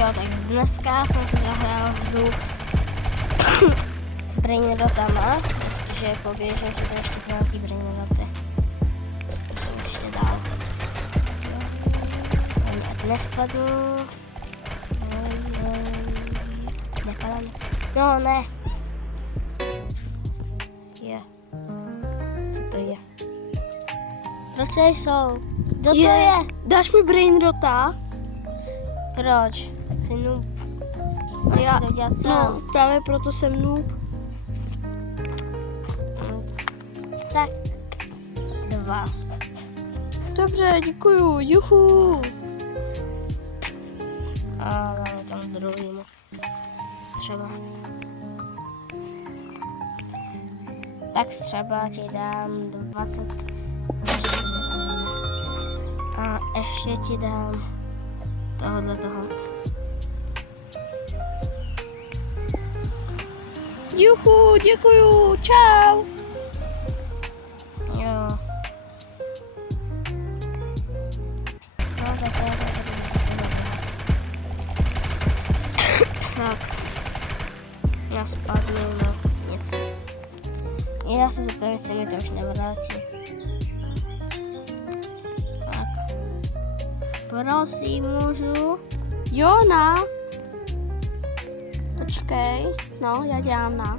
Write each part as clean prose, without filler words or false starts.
Jo, tak dneska jsem si zahrál hru s brainrotama, že poběžím si to ještě nějaký brainroty. To se už nedá. Ať nespadnu. Nepadám. No, ne. Je. Co to je? Proč jsou? Kdo to je? Dáš mi brainrota? Proč? Jsi noob. Máš si to dělat sám. No, právě proto jsem noob. Tak. 2. Dobře, děkuju, juhu. A dáme tam druhýmu. Třeba. Tak třeba ti dám 20. A ještě ti dám tohohle toho. Juhu, děkuju, čau. Jo. No tak já zase budu se tak. Já spadnu, no nic. Já se zeptám, jestli mi to už nevrátí. Tak. Prosím, můžu? Jo, na. Počkej, no, já dělám na.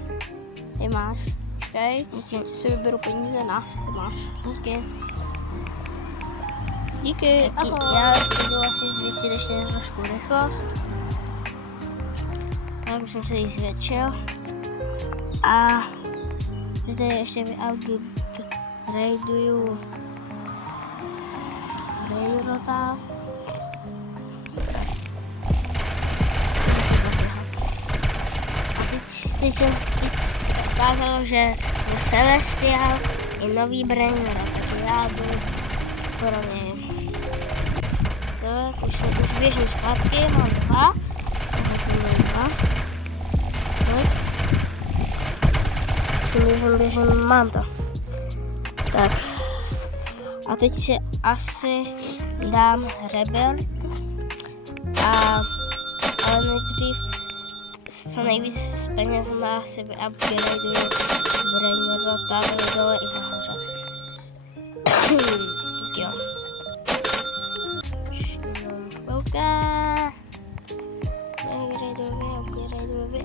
Ty máš. Počkej, ti si vyberu peníze na. Ty máš. Díky. Díky, Taky ahoj. já si jdu asi zvětšit ještě trošku rychlost. Tak už jsem se jí zvětšil. A zde ještě vyupgraduju brainrota. Chci se zaběhat. A teď jsem ukázal, že u Celestial je nový brainrot, tak já jdu pro něj. Tak, už běžím zpátky, mám 2. Běžím, mám to. Tak. A teď si asi dám Rebirth. Ale nejdřív co nejvíc s penězma si vyupgradeuju brainrota dole i nahoře. Jo.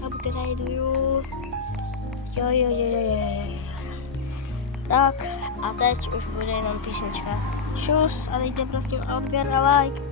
Upgradeuju. Jo. Tak a teď už bude jenom písnička. Čus a dejte prosím odběr a like.